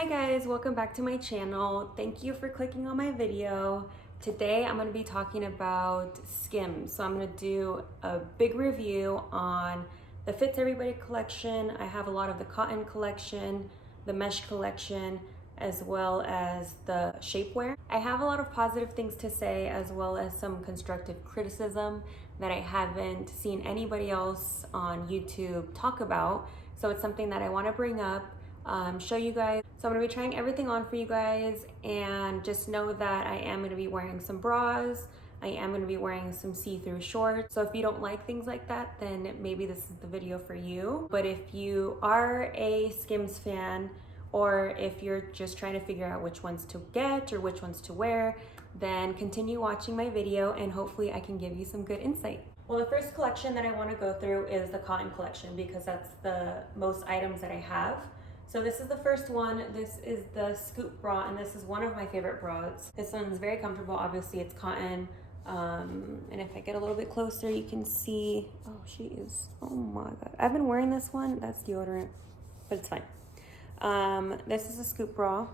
Hi guys, welcome back to my channel. Thank you for clicking on my video. Today I'm going to be talking about Skims. So I'm going to do a big review on the Fits Everybody collection. I have a lot of the cotton collection, the mesh collection, as well as the shapewear. I have a lot of positive things to say as well as some constructive criticism that I haven't seen anybody else on YouTube talk about. So it's something that I want to bring up, show you guys. So I'm going to be trying everything on for you guys, and just know that I am going to be wearing some bras. I am going to be wearing some see-through shorts. So if you don't like things like that, then maybe this is the video for you. But if you are a Skims fan, or if you're just trying to figure out which ones to get or which ones to wear, then continue watching my video and hopefully I can give you some good insight. Well, the first collection that I want to go through is the cotton collection because that's the most items that I have. So this is the first one. This is the scoop bra, and this is one of my favorite bras. This one's very comfortable. Obviously it's cotton. And if I get a little bit closer, you can see, oh, she is, oh my God. I've been wearing this one, that's deodorant, but it's fine. This is a scoop bra.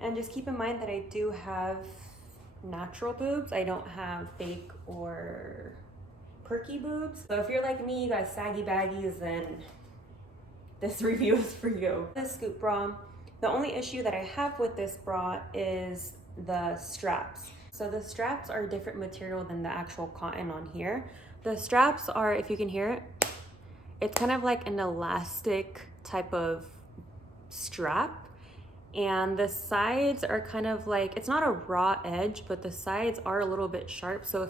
And just keep in mind that I do have natural boobs. I don't have fake or perky boobs. So if you're like me, you got saggy baggies, then this review is for you. This scoop bra, the only issue that I have with this bra is the straps. So the straps are a different material than the actual cotton on here. The straps are, if you can hear it, it's kind of like an elastic type of strap, and the sides are kind of like, it's not a raw edge, but the sides are a little bit sharp. So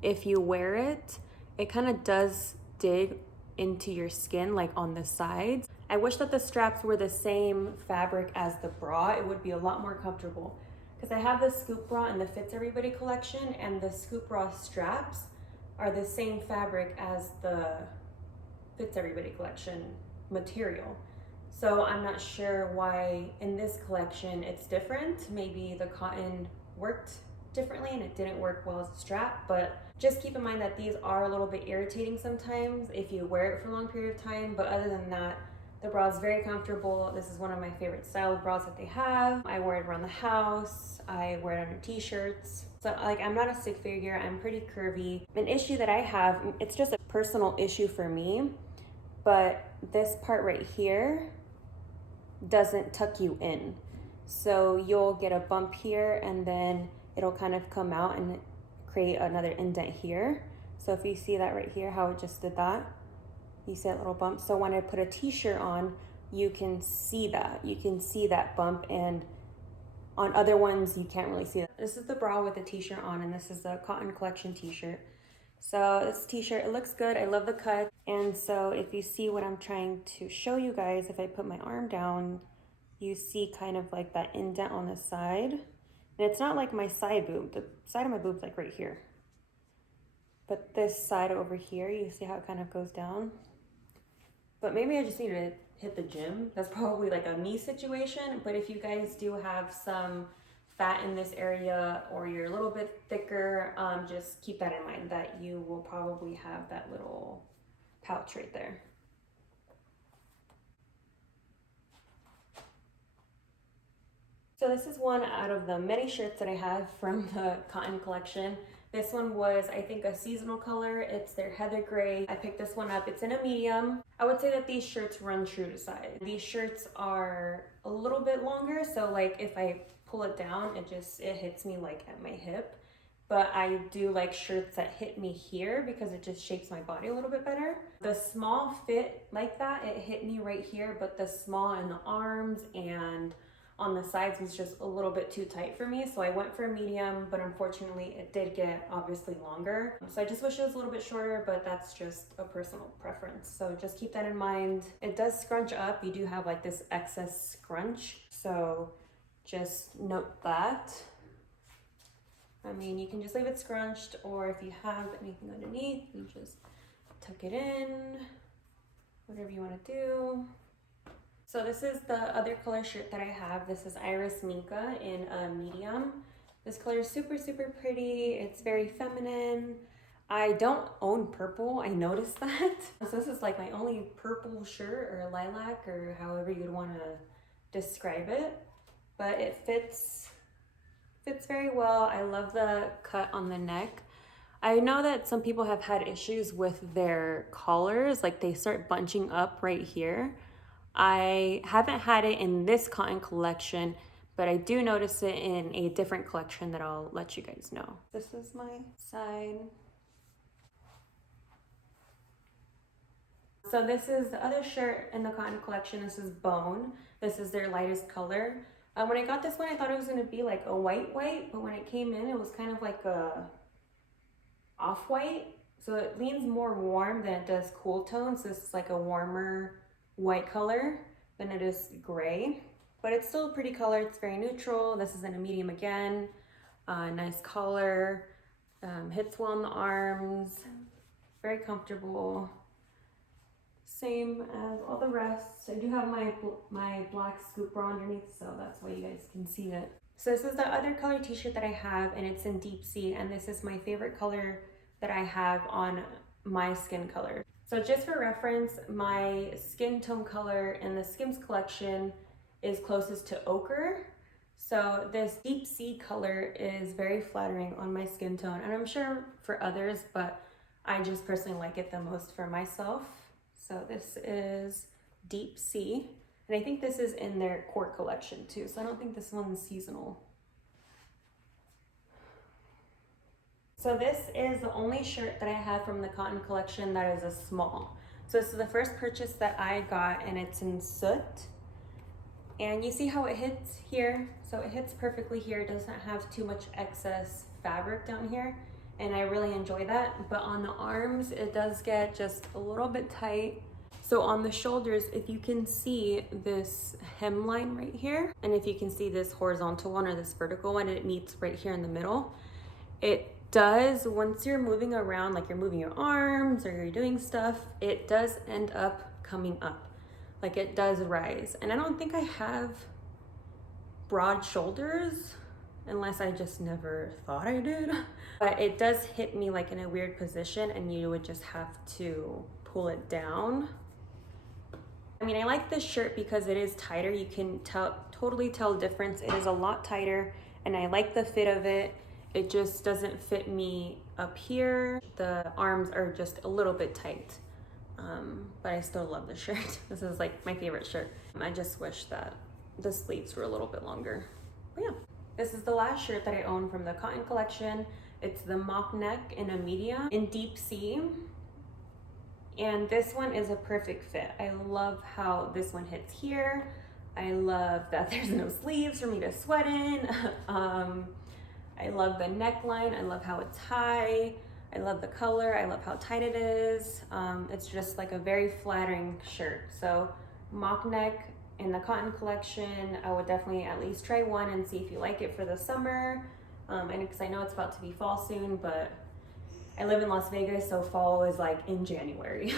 if you wear it, it kind of does dig into your skin, like on the sides. I wish that the straps were the same fabric as the bra. It would be a lot more comfortable, because I have the scoop bra in the Fits Everybody collection, and the scoop bra straps are the same fabric as the Fits Everybody collection material. So I'm not sure why in this collection it's different. Maybe the cotton worked differently and it didn't work well as a strap, but just keep in mind that these are a little bit irritating sometimes if you wear it for a long period of time. But other than that, the bra is very comfortable. This is one of my favorite style of bras that they have. I wear it around the house. I wear it under t-shirts. So like, I'm not a stick figure, I'm pretty curvy. An issue that I have, it's just a personal issue for me, but this part right here doesn't tuck you in. So you'll get a bump here and then it'll kind of come out and create another indent here. So if you see that right here, how it just did that, you see that little bump. So when I put a t-shirt on, you can see that. You can see that bump, and on other ones, you can't really see that. This is the bra with the t-shirt on, and this is the cotton collection t-shirt. So this t-shirt, it looks good. I love the cut. And so if you see what I'm trying to show you guys, if I put my arm down, you see kind of like that indent on the side. And it's not like my side boob. The side of my boob's like right here. But this side over here, you see how it kind of goes down? But maybe I just need to hit the gym. That's probably like a me situation. But if you guys do have some fat in this area, or you're a little bit thicker, just keep that in mind, that you will probably have that little pouch right there. So this is one out of the many shirts that I have from the cotton collection. This one was, I think, a seasonal color. It's their heather gray. I picked this one up. It's in a medium. I would say that these shirts run true to size. These shirts are a little bit longer, so like if I pull it down, it hits me like at my hip. But I do like shirts that hit me here because it just shapes my body a little bit better. The small fit like that, it hit me right here, but the small in the arms and on the sides was just a little bit too tight for me. So I went for a medium, but unfortunately it did get obviously longer. So I just wish it was a little bit shorter, but that's just a personal preference. So just keep that in mind. It does scrunch up. You do have like this excess scrunch. So just note that. I mean, you can just leave it scrunched, or if you have anything underneath, you just tuck it in, whatever you want to do. So this is the other color shirt that I have. This is Iris Minka in a medium. This color is super, super pretty. It's very feminine. I don't own purple, I noticed that. So this is like my only purple shirt, or lilac, or however you'd want to describe it. But it fits very well. I love the cut on the neck. I know that some people have had issues with their collars, like they start bunching up right here. I haven't had it in this cotton collection, but I do notice it in a different collection that I'll let you guys know. This is my side. So this is the other shirt in the cotton collection. This is Bone. This is their lightest color. When I got this one, I thought it was gonna be like a white, but when it came in, it was kind of like a off-white. So it leans more warm than it does cool tones. This is like a warmer white color than it is gray, but it's still a pretty color. It's very neutral. This is in a medium again. Nice collar, hits well on the arms, very comfortable. Same as all the rest. I do have my black scoop bra underneath, so that's why you guys can see it. So this is the other color t-shirt that I have, and it's in deep sea, and this is my favorite color that I have on my skin color. So just for reference, my skin tone color in the Skims collection is closest to ochre. So this deep sea color is very flattering on my skin tone, and I'm sure for others, but I just personally like it the most for myself. So this is Deep Sea, and I think this is in their core collection too, so I don't think this one's seasonal. So this is the only shirt that I have from the cotton collection that is a small. So this is the first purchase that I got, and it's in soot. And you see how it hits here? So it hits perfectly here. It doesn't have too much excess fabric down here, and I really enjoy that. But on the arms, it does get just a little bit tight. So on the shoulders, if you can see this hemline right here, and if you can see this horizontal one or this vertical one, it meets right here in the middle. It does, once you're moving around, like you're moving your arms or you're doing stuff, it does end up coming up. Like it does rise. And I don't think I have broad shoulders, unless I just never thought I did. But it does hit me like in a weird position, and you would just have to pull it down. I mean, I like this shirt because it is tighter. You can totally tell the difference. It is a lot tighter, and I like the fit of it. It just doesn't fit me up here. The arms are just a little bit tight, but I still love the shirt. This is like my favorite shirt. I just wish that the sleeves were a little bit longer. But yeah, this is the last shirt that I own from the cotton collection. It's the mock neck in a medium in Deep Sea. And this one is a perfect fit. I love how this one hits here. I love that there's no sleeves for me to sweat in. I love the neckline. I love how it's high. I love the color. I love how tight it is. It's just like a very flattering shirt. So mock neck in the cotton collection, I would definitely at least try one and see if you like it for the summer. And because I know it's about to be fall soon, but I live in Las Vegas, so fall is like in January.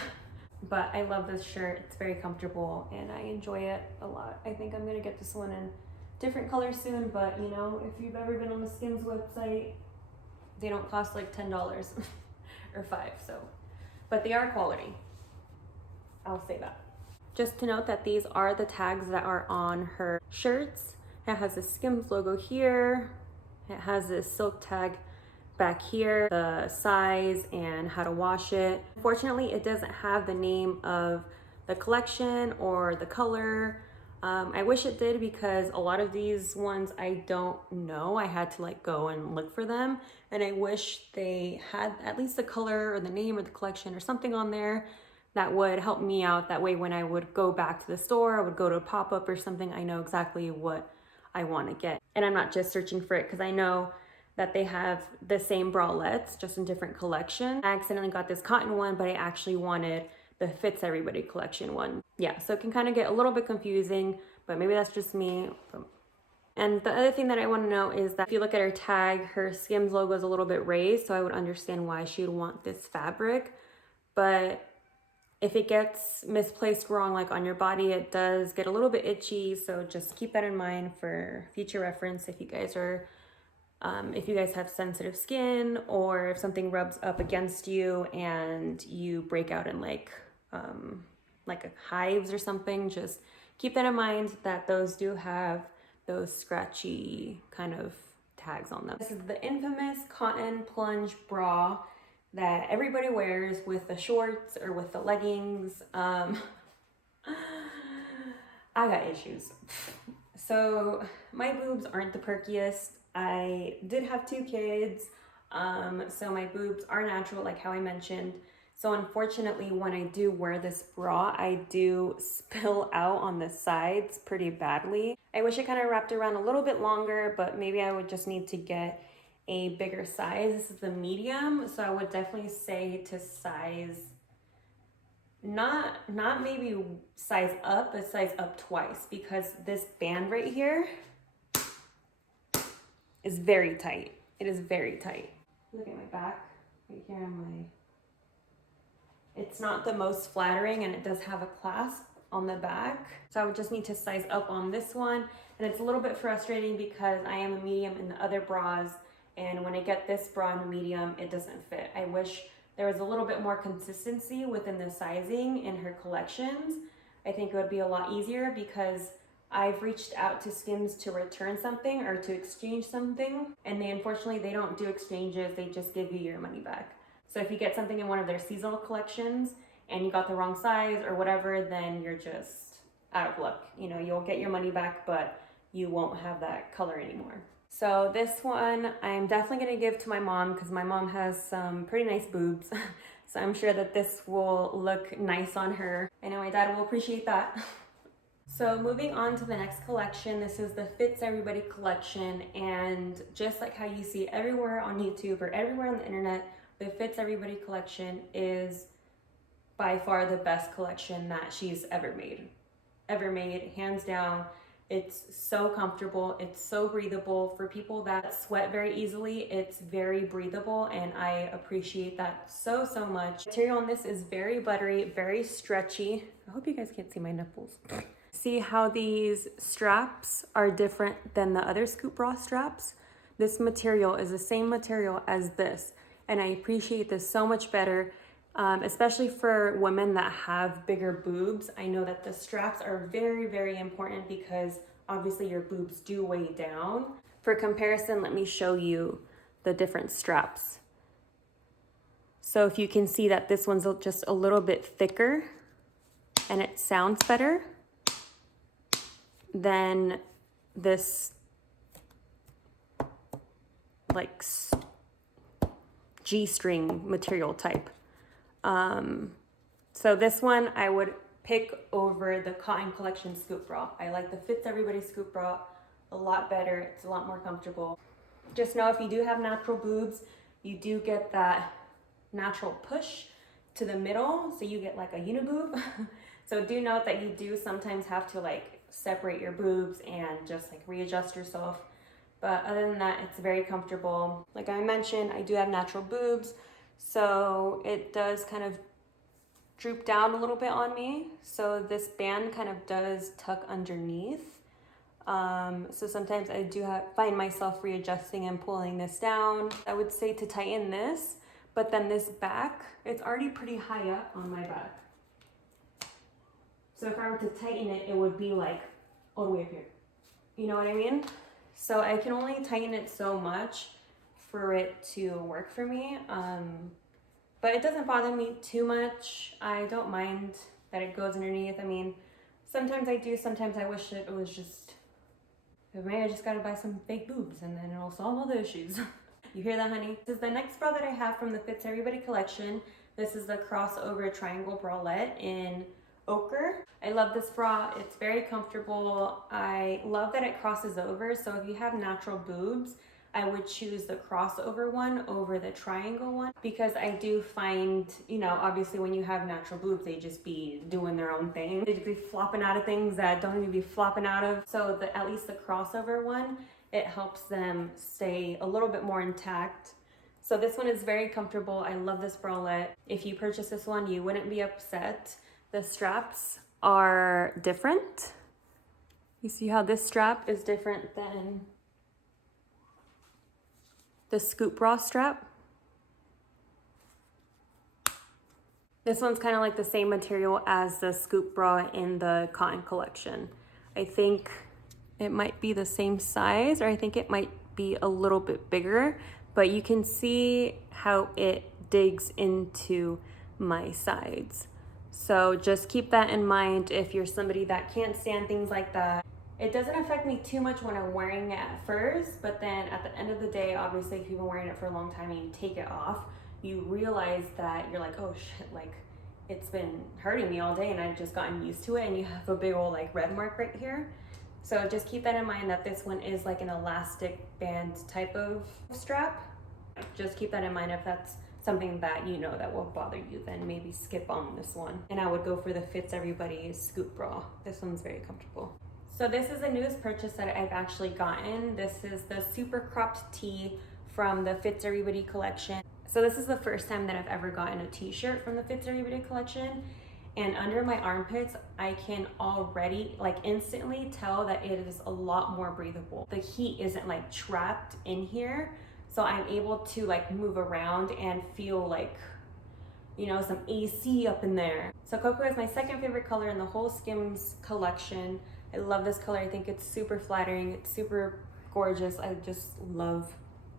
But I love this shirt. It's very comfortable and I enjoy it a lot. I think I'm gonna get this one in different colors soon, but you know, if you've ever been on the Skims website, they don't cost like $10 or $5, so. But they are quality, I'll say that. Just to note that these are the tags that are on her shirts. It has the Skims logo here. It has this silk tag back here, the size and how to wash it. Unfortunately, it doesn't have the name of the collection or the color. I wish it did, because a lot of these ones I don't know. I had to like go and look for them, and I wish they had at least the color or the name or the collection or something on there that would help me out. That way when I would go back to the store, I would go to a pop-up or something, I know exactly what I want to get. And I'm not just searching for it, because I know that they have the same bralettes, just in different collections. I accidentally got this cotton one, but I actually wanted the Fits Everybody collection one. Yeah, so it can kind of get a little bit confusing, but maybe that's just me. And the other thing that I want to know is that if you look at her tag, her Skims logo is a little bit raised, so I would understand why she would want this fabric. But if it gets misplaced wrong, like on your body, it does get a little bit itchy, so just keep that in mind for future reference if you guys are if you guys have sensitive skin or if something rubs up against you and you break out in like hives or something, just keep that in mind that those do have those scratchy kind of tags on them. This is the infamous cotton plunge bra that everybody wears with the shorts or with the leggings. I got issues. So my boobs aren't the perkiest. I did have 2 kids, so my boobs are natural, like how I mentioned. So unfortunately, when I do wear this bra, I do spill out on the sides pretty badly. I wish I kind of wrapped around a little bit longer, but maybe I would just need to get a bigger size. This is the medium, so I would definitely say to size, not maybe size up, but size up twice, because this band right here is very tight. It is very tight. Look at my back right here on my, it's not the most flattering, and it does have a clasp on the back. So I would just need to size up on this one. And it's a little bit frustrating because I am a medium in the other bras, and when I get this bra in a medium, it doesn't fit. I wish there was a little bit more consistency within the sizing in her collections. I think it would be a lot easier, because I've reached out to Skims to return something or to exchange something, and unfortunately they don't do exchanges, they just give you your money back. So if you get something in one of their seasonal collections and you got the wrong size or whatever, then you're just out of luck. You know, you'll get your money back, but you won't have that color anymore. So this one I'm definitely gonna give to my mom, because my mom has some pretty nice boobs. So I'm sure that this will look nice on her. I know my dad will appreciate that. So moving on to the next collection, this is the Fits Everybody collection, and just like how you see everywhere on YouTube or everywhere on the internet, the Fits Everybody collection is by far the best collection that she's ever made, hands down. It's so comfortable, it's so breathable. For people that sweat very easily, it's very breathable, and I appreciate that so much. The material on this is very buttery, very stretchy. I hope you guys can't see my nipples. See how these straps are different than the other scoop bra straps? This material is the same material as this, and I appreciate this so much better, especially for women that have bigger boobs. I know that the straps are very important, because obviously your boobs do weigh down. For comparison, let me show you the different straps. So if you can see that this one's just a little bit thicker and it sounds better than this like G-string material type. So this one I would pick over the Cotton Collection scoop bra. I like the Fits Everybody scoop bra a lot better. It's a lot more comfortable. Just know if you do have natural boobs, you do get that natural push to the middle, so you get like a uniboob. So do note that you do sometimes have to like separate your boobs and just like readjust yourself. But other than that, it's very comfortable. Like I mentioned, I do have natural boobs, so it does kind of droop down a little bit on me. So this band kind of does tuck underneath. So sometimes I do find myself readjusting and pulling this down. I would say to tighten this, but then this back, it's already pretty high up on my back. So if I were to tighten it, it would be like all the way up here. You know what I mean? So I can only tighten it so much for it to work for me. But it doesn't bother me too much. I don't mind that it goes underneath. I mean, sometimes I do, sometimes I wish it was just, maybe I just gotta buy some fake boobs and then it'll solve all the issues. You hear that, honey? This is the next bra that I have from the Fits Everybody collection. This is the crossover triangle bralette in ochre. I love this bra. It's very comfortable. I love that it crosses over. So if you have natural boobs, I would choose the crossover one over the triangle one, because I do find, you know, obviously when you have natural boobs, they just be doing their own thing. They just be flopping out of things that don't even be flopping out of. So at least the crossover one, it helps them stay a little bit more intact. So this one is very comfortable. I love this bralette. If you purchase this one, you wouldn't be upset. The straps are different. You see how this strap is different than the scoop bra strap. This one's kind of like the same material as the scoop bra in the cotton collection. I think it might be the same size, or I think it might be a little bit bigger, but you can see how it digs into my sides. So just keep that in mind if you're somebody that can't stand things like that. It doesn't affect me too much when I'm wearing it at first, but then at the end of the day, obviously if you've been wearing it for a long time and you take it off, you realize that you're like, oh shit, like it's been hurting me all day and I've just gotten used to it, and you have a big old like red mark right here. So just keep that in mind that this one is like an elastic band type of strap. Just keep that in mind. If that's something that you know that will bother you, then maybe skip on this one. And I would go for the Fits Everybody scoop bra. This one's very comfortable. So this is the newest purchase that I've actually gotten. This is the super cropped tee from the Fits Everybody collection. So this is the first time that I've ever gotten a t-shirt from the Fits Everybody collection. And under my armpits, I can already like instantly tell that it is a lot more breathable. The heat isn't like trapped in here. So I'm able to like move around and feel like, you know, some AC up in there. So Cocoa is my second favorite color in the whole Skims collection. I love this color. I think it's super flattering. It's super gorgeous. I just love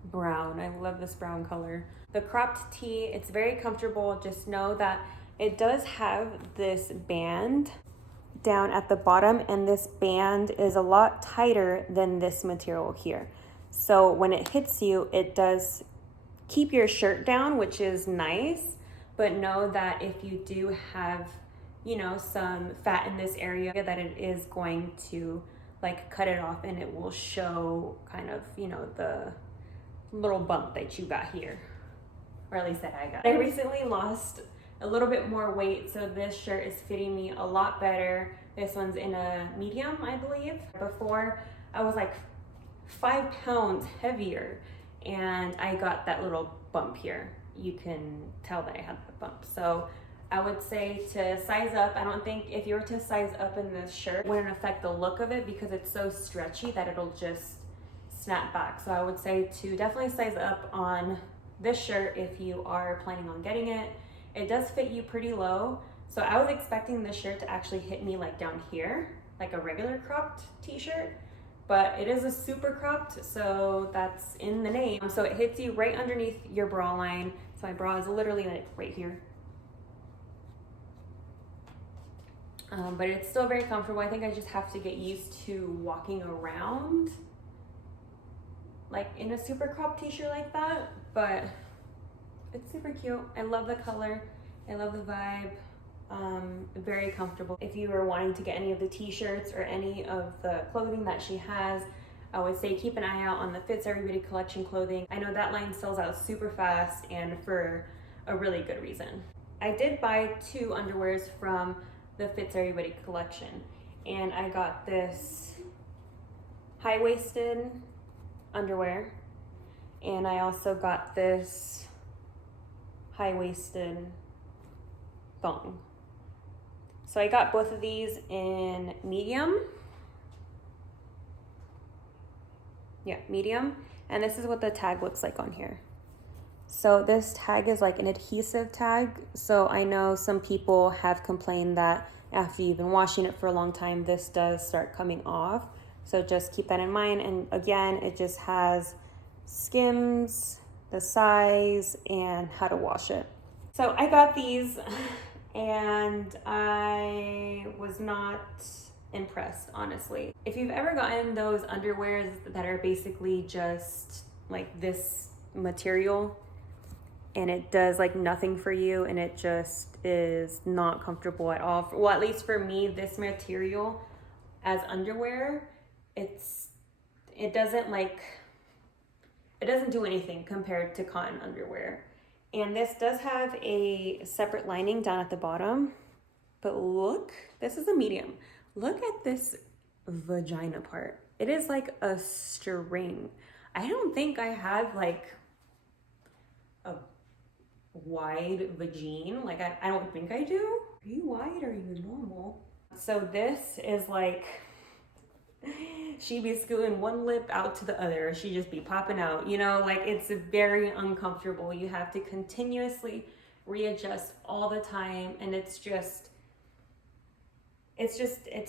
brown. I love this brown color. The cropped tee, it's very comfortable. Just know that it does have this band down at the bottom, and this band is a lot tighter than this material here. So when it hits you, it does keep your shirt down, which is nice, but know that if you do have, you know, some fat in this area, that it is going to like cut it off, and it will show kind of, you know, the little bump that you got here, or at least that I got. I recently lost a little bit more weight, so this shirt is fitting me a lot better. This one's in a medium, I believe. Before, I was like 5 pounds heavier, and I got that little bump here. You can tell that I had that bump. So I would say to size up. I don't think if you were to size up in this shirt, it wouldn't affect the look of it because it's so stretchy that it'll just snap back. So I would say to definitely size up on this shirt if you are planning on getting it. It does fit you pretty low. So I was expecting this shirt to actually hit me like down here, like a regular cropped t-shirt, but it is a super cropped, so that's in the name. So it hits you right underneath your bra line. So my bra is literally like right here. But it's still very comfortable. I think I just have to get used to walking around like in a super cropped t-shirt like that, but it's super cute. I love the color. I love the vibe. Very comfortable. If you were wanting to get any of the t-shirts or any of the clothing that she has, I would say keep an eye out on the Fits Everybody collection clothing. I know that line sells out super fast and for a really good reason. I did buy 2 underwears from the Fits Everybody collection, and I got this high-waisted underwear, and I also got this high-waisted thong. So I got both of these in medium. Yeah, medium. And this is what the tag looks like on here. So this tag is like an adhesive tag. So I know some people have complained that after you've been washing it for a long time, this does start coming off. So just keep that in mind. And again, it just has Skims, the size, and how to wash it. So I got these and I was not impressed, honestly. If you've ever gotten those underwears that are basically just like this material and it does like nothing for you and it just is not comfortable at all, well, at least for me, this material as underwear, it doesn't do anything compared to cotton underwear. And this does have a separate lining down at the bottom, but look, this is a medium. Look at this vagina part. It is like a string. I don't think I have like a wide vagine. Like I don't think I do. Are you wide or are you normal? So this is like she be scooting one lip out to the other, or she just be popping out, you know, like it's very uncomfortable. You have to continuously readjust all the time, and it's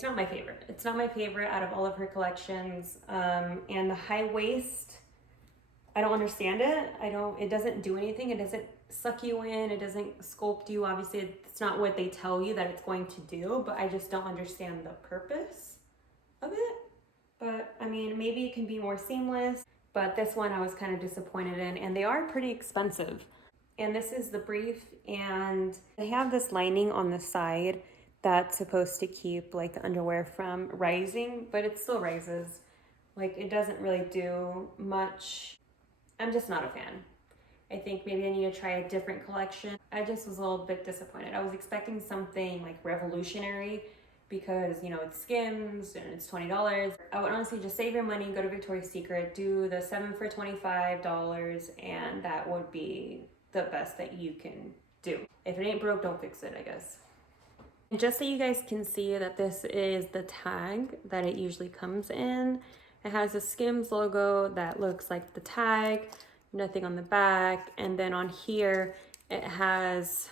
not my favorite. It's not my favorite out of all of her collections. And the high waist, I don't understand it. It doesn't do anything. It doesn't suck you in. It doesn't sculpt you. Obviously, it's not what they tell you that it's going to do, but I just don't understand the purpose of it. But I mean, maybe it can be more seamless, but this one I was kind of disappointed in, and they are pretty expensive. And this is the brief, and they have this lining on the side that's supposed to keep like the underwear from rising, but it still rises. Like, it doesn't really do much. I'm just not a fan. I think maybe I need to try a different collection. I just was a little bit disappointed. I was expecting something like revolutionary because, you know, it's Skims and it's $20. I would honestly just save your money, go to Victoria's Secret, do the 7 for $25, and that would be the best that you can do. If it ain't broke, don't fix it, I guess. And just so you guys can see that this is the tag that it usually comes in. It has a Skims logo that looks like the tag, nothing on the back, and then on here it has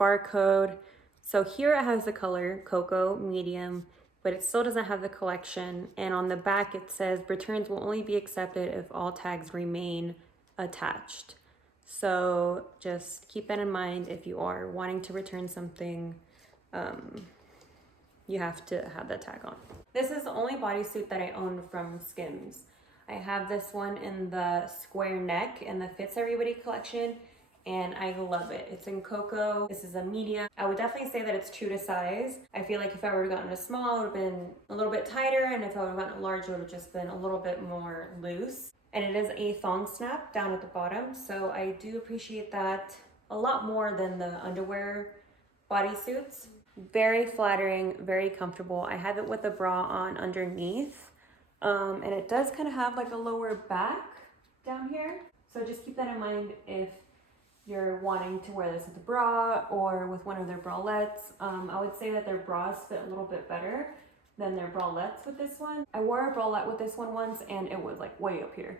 barcode. So here it has the color cocoa medium, but it still doesn't have the collection. And on the back it says returns will only be accepted if all tags remain attached. So just keep that in mind. If you are wanting to return something, you have to have that tag on. This is the only bodysuit that I own from Skims. I have this one in the square neck in the Fits Everybody collection, and I love it. It's in cocoa. This is a medium. I would definitely say that it's true to size. I feel like if I would have gotten a small, it would have been a little bit tighter, and if I would have gotten a large, it would have just been a little bit more loose. And it is a thong snap down at the bottom, so I do appreciate that a lot more than the underwear bodysuits. Very flattering, very comfortable. I have it with a bra on underneath, and it does kind of have like a lower back down here. So just keep that in mind if you're wanting to wear this with a bra or with one of their bralettes. I would say that their bras fit a little bit better than their bralettes with this one. I wore a bralette with this one once and it was like way up here.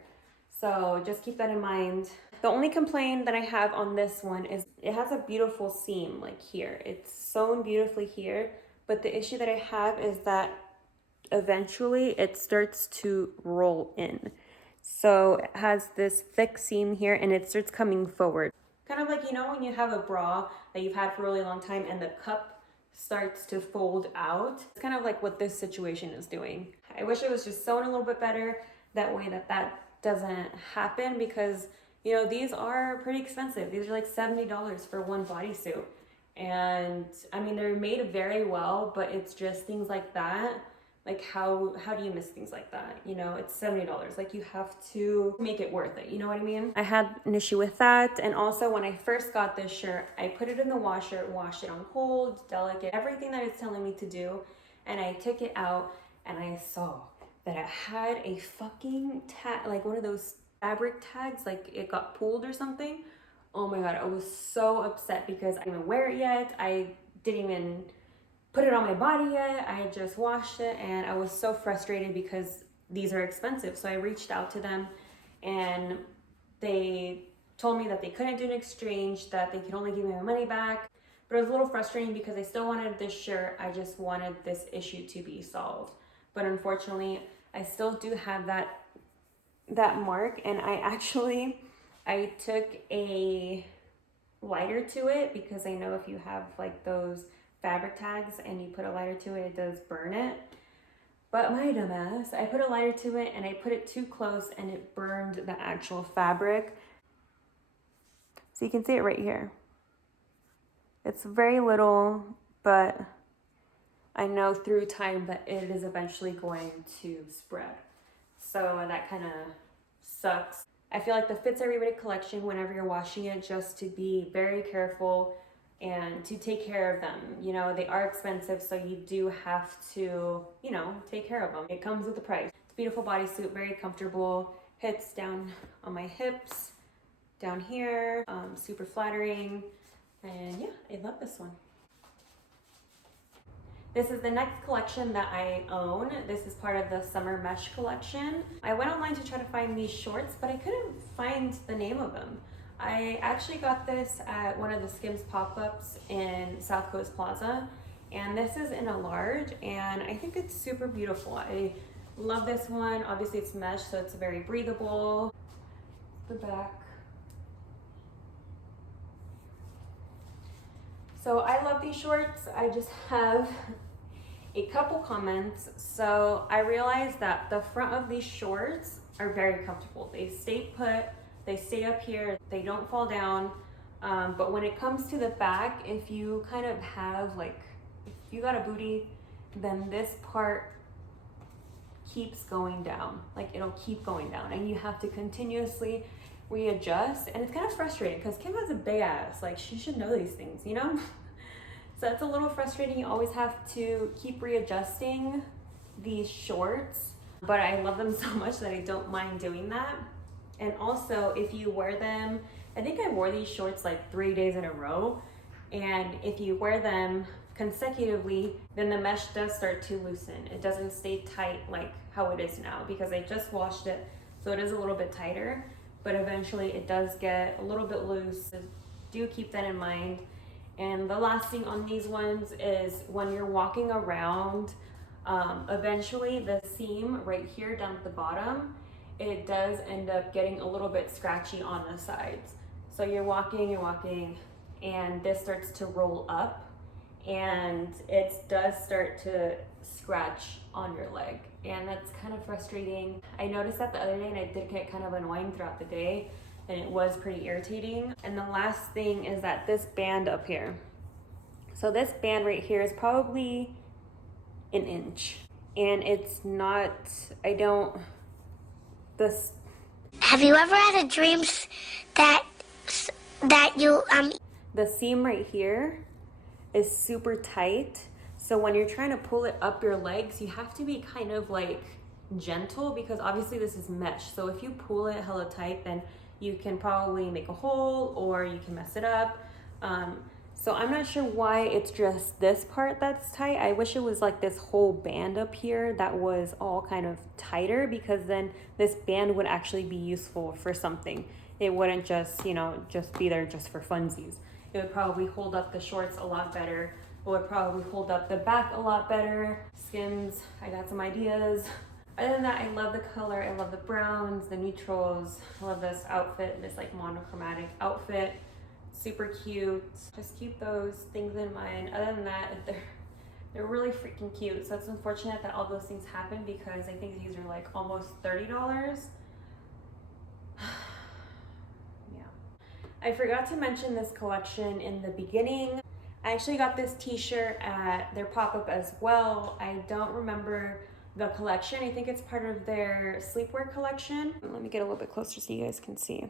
So just keep that in mind. The only complaint that I have on this one is it has a beautiful seam like here. It's sewn beautifully here, but the issue that I have is that eventually it starts to roll in. So it has this thick seam here and it starts coming forward. Kind of like, you know, when you have a bra that you've had for a really long time and the cup starts to fold out. It's kind of like what this situation is doing. I wish it was just sewn a little bit better. That way that doesn't happen, because, you know, these are pretty expensive. These are like $70 for one bodysuit. And I mean, they're made very well, but it's just things like that. Like how do you miss things like that? You know, it's $70. Like, you have to make it worth it. You know what I mean? I had an issue with that. And also when I first got this shirt, I put it in the washer, washed it on cold, delicate, everything that it's telling me to do. And I took it out and I saw that it had a fucking tag, like one of those fabric tags, like it got pulled or something. Oh my God, I was so upset because I didn't even wear it yet. I didn't even put it on my body yet. I had just washed it and I was so frustrated because these are expensive. So I reached out to them and they told me that they couldn't do an exchange, that they could only give me my money back. But it was a little frustrating because I still wanted this shirt. I just wanted this issue to be solved. But unfortunately, I still do have that mark, and I took a lighter to it because I know if you have like those fabric tags and you put a lighter to it, it does burn it. But my dumbass, I put a lighter to it and I put it too close and it burned the actual fabric. So you can see it right here. It's very little, but I know through time that it is eventually going to spread. So that kind of sucks. I feel like the Fits Everybody collection, whenever you're washing it, just to be very careful and to take care of them. You know, they are expensive, so you do have to, you know, take care of them. It comes with a price. It's a beautiful bodysuit, very comfortable. Hits down on my hips, down here, super flattering. And yeah, I love this one. This is the next collection that I own. This is part of the summer mesh collection. I went online to try to find these shorts, but I couldn't find the name of them. I actually got this at one of the Skims pop-ups in South Coast Plaza, and this is in a large, and I think it's super beautiful. I love this one. Obviously it's mesh, so it's very breathable. The back. So I love these shorts. I just have a couple comments. So I realized that the front of these shorts are very comfortable. They stay put, they stay up here, they don't fall down. But when it comes to the back, if you kind of have like, if you got a booty, then this part keeps going down. Like it'll keep going down and you have to continuously readjust, and it's kind of frustrating because Kim has a big ass. Like she should know these things, you know? So it's a little frustrating. You always have to keep readjusting these shorts, but I love them so much that I don't mind doing that. And also if you wear them, I think I wore these shorts like 3 days in a row, and if you wear them consecutively, then the mesh does start to loosen. It doesn't stay tight like how it is now, because I just washed it, so it is a little bit tighter, but eventually it does get a little bit loose. So do keep that in mind. And the last thing on these ones is when you're walking around, eventually the seam right here down at the bottom, it does end up getting a little bit scratchy on the sides. So you're walking, and this starts to roll up, and it does start to scratch on your leg, and that's kind of frustrating. I noticed that the other day, and it did get kind of annoying throughout the day, and it was pretty irritating. And the last thing is that this band up here. So this band right here is probably an inch, and it's not, Have you ever had a dream that you the seam right here is super tight. So when you're trying to pull it up your legs, you have to be kind of like gentle, because obviously this is mesh. So if you pull it hella tight, then you can probably make a hole or you can mess it up. So I'm not sure why it's just this part that's tight. I wish it was like this whole band up here that was all kind of tighter, because then this band would actually be useful for something. It wouldn't just, you know, just be there just for funsies. It would probably hold up the shorts a lot better. It would probably hold up the back a lot better. Skims, I got some ideas. Other than that, I love the color. I love the browns, the neutrals. I love this outfit, this like monochromatic outfit. Super cute. Just keep those things in mind. Other than that, they're really freaking cute. So it's unfortunate that all those things happen, because I think these are like almost $30. Yeah. I forgot to mention this collection in the beginning. I actually got this t-shirt at their pop-up as well. I don't remember the collection. I think it's part of their sleepwear collection. Let me get a little bit closer so you guys can see.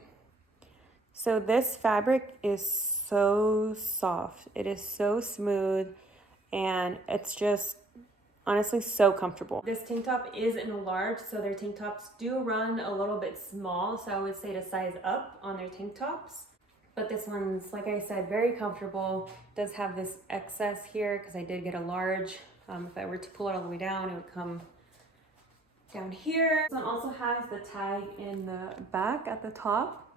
So this fabric is so soft. It is so smooth, and it's just honestly so comfortable. This tank top is in a large, so their tank tops do run a little bit small, so I would say to size up on their tank tops. But this one's, like I said, very comfortable. It does have this excess here because I did get a large. If I were to pull it all the way down, it would come down here. This one also has the tag in the back at the top,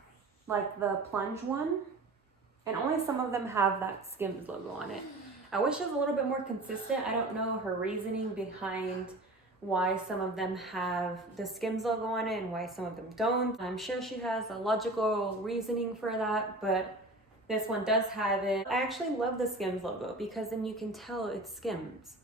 like the Plunge one. And only some of them have that Skims logo on it. I wish it was a little bit more consistent. I don't know her reasoning behind why some of them have the Skims logo on it and why some of them don't. I'm sure she has a logical reasoning for that, but this one does have it. I actually love the Skims logo because then you can tell it's Skims.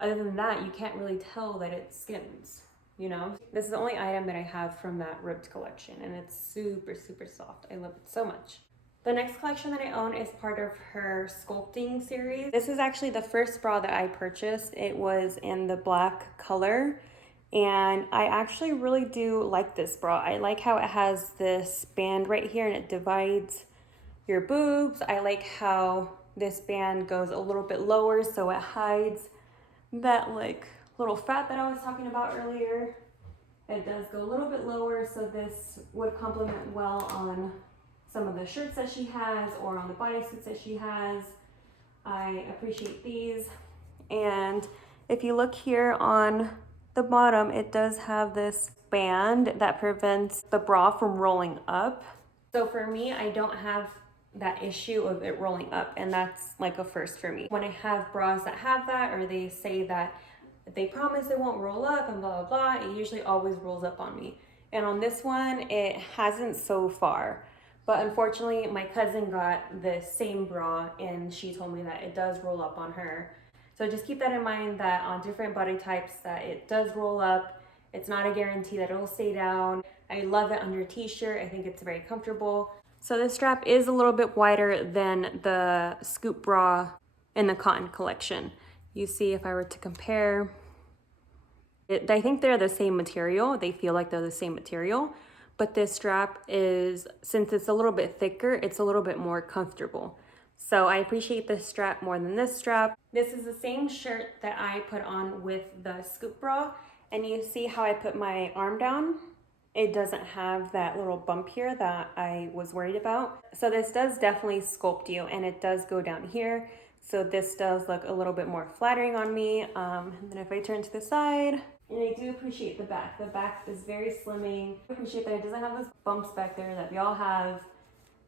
Other than that, you can't really tell that it's Skims, you know? This is the only item that I have from that ribbed collection, and it's super, super soft. I love it so much. The next collection that I own is part of her sculpting series. This is actually the first bra that I purchased. It was in the black color, and I actually really do like this bra. I like how it has this band right here and it divides your boobs. I like how this band goes a little bit lower so it hides that like little fat that I was talking about earlier. It does go a little bit lower, so this would complement well on some of the shirts that she has or on the bodysuits that she has. I appreciate these. And if you look here on the bottom, it does have this band that prevents the bra from rolling up. So for me, I don't have that issue of it rolling up, and that's like a first for me. When I have bras that have that, or they say that they promise it won't roll up and blah, blah, blah, it usually always rolls up on me. And on this one, it hasn't so far. But unfortunately, my cousin got the same bra and she told me that it does roll up on her. So just keep that in mind, that on different body types that it does roll up. It's not a guarantee that it'll stay down. I love it under a t-shirt. I think it's very comfortable. So this strap is a little bit wider than the scoop bra in the cotton collection. You see, if I were to compare, I think they're the same material. They feel like they're the same material, but this strap is, since it's a little bit thicker, it's a little bit more comfortable. So I appreciate this strap more than this strap. This is the same shirt that I put on with the scoop bra, and you see how I put my arm down? It doesn't have that little bump here that I was worried about. So this does definitely sculpt you, and it does go down here. So this does look a little bit more flattering on me. And then if I turn to the side, and I do appreciate the back. The back is very slimming. I appreciate that it doesn't have those bumps back there that we all have.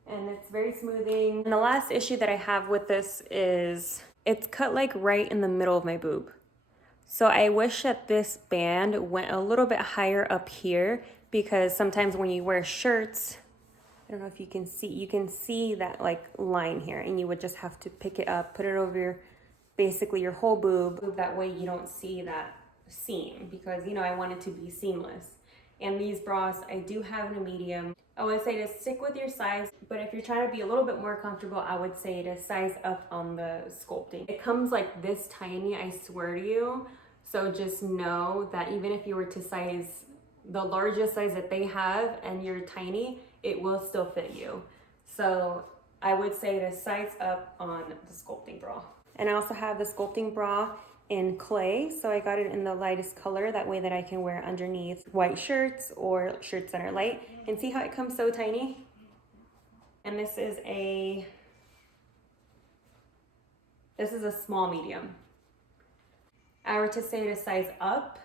And it's very smoothing. And the last issue that I have with this is it's cut like right in the middle of my boob. So I wish that this band went a little bit higher up here, because sometimes when you wear shirts, I don't know if you can see that like line here, and you would just have to pick it up, put it over basically your whole boob. That way you don't see that seam, because you know, I want it to be seamless. And these bras, I do have in a medium. I would say to stick with your size, but if you're trying to be a little bit more comfortable, I would say to size up on the sculpting. It comes like this tiny, I swear to you. So just know that even if you were to size the largest size that they have and you're tiny, it will still fit you. So I would say to size up on the sculpting bra. And I also have the sculpting bra in clay, so I got it in the lightest color, that way that I can wear underneath white shirts or shirts that are light. And see how it comes so tiny? And this is a small medium. I were to say to size up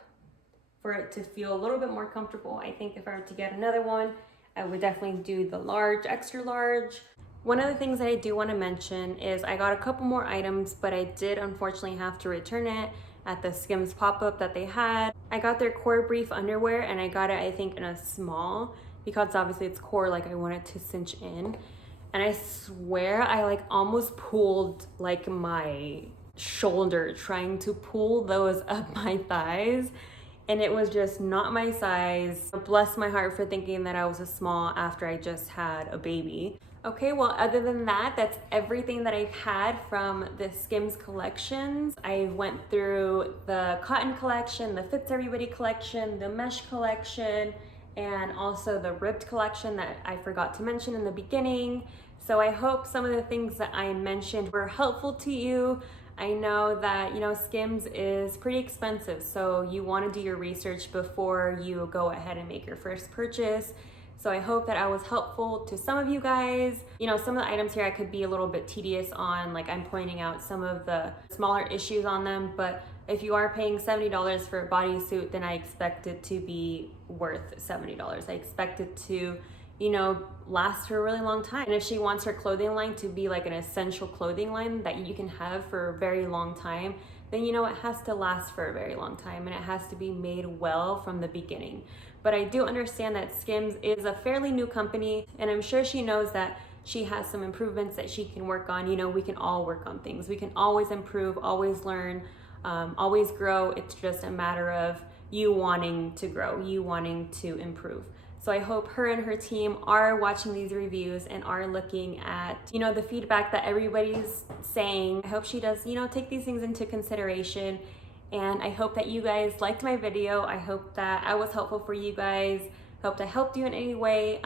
for it to feel a little bit more comfortable. I think if I were to get another one, I would definitely do the large, extra large. One of the things that I do want to mention is I got a couple more items, but I did unfortunately have to return it at the Skims pop-up that they had. I got their core brief underwear, and I got it, I think, in a small, because obviously it's core, like I want it to cinch in. And I swear I like almost pulled like my shoulder trying to pull those up my thighs, and it was just not my size. Bless my heart for thinking that I was a small after I just had a baby. Okay, well, other than that, that's everything that I've had from the Skims collections. I went through the cotton collection, the Fits Everybody collection, the mesh collection, and also the ribbed collection that I forgot to mention in the beginning. So I hope some of the things that I mentioned were helpful to you. I know that, you know, Skims is pretty expensive, so you want to do your research before you go ahead and make your first purchase. So I hope that I was helpful to some of you guys. You know, some of the items here I could be a little bit tedious on, like I'm pointing out some of the smaller issues on them, but if you are paying $70 for a bodysuit, then I expect it to be worth $70. I expect it to, you know, last for a really long time. And if she wants her clothing line to be like an essential clothing line that you can have for a very long time, then you know it has to last for a very long time, and it has to be made well from the beginning. But I do understand that Skims is a fairly new company, and I'm sure she knows that she has some improvements that she can work on. You know, we can all work on things. We can always improve, always learn, always grow. It's just a matter of you wanting to grow, you wanting to improve. So I hope her and her team are watching these reviews and are looking at, you know, the feedback that everybody's saying. I hope she does, you know, take these things into consideration. And I hope that you guys liked my video. I hope that I was helpful for you guys. Hope I helped you in any way.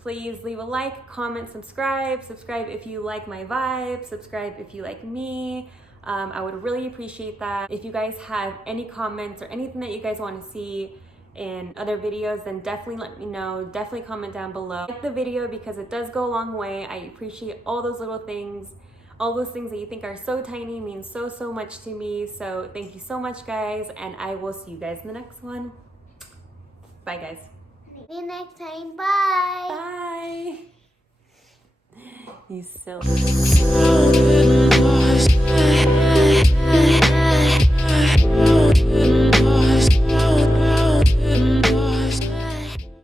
Please leave a like, comment, subscribe. Subscribe if you like my vibe. Subscribe if you like me. I would really appreciate that. If you guys have any comments or anything that you guys want to see in other videos, then definitely let me know. Definitely comment down below. Like the video because it does go a long way. I appreciate all those little things. all those things that you think are so tiny mean so, so much to me. So thank you so much, guys, and I will see you guys in the next one. Bye, guys. See you next time. Bye. Bye. You silly.